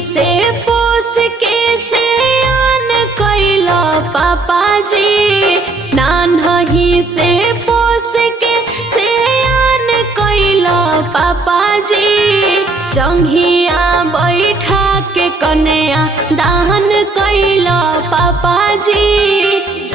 से पोस के सियान कैला पापाजी, नानही से पोस के सियान कैला पापाजी, जंघिया बैठा के कन्या दान कैला पापाजी,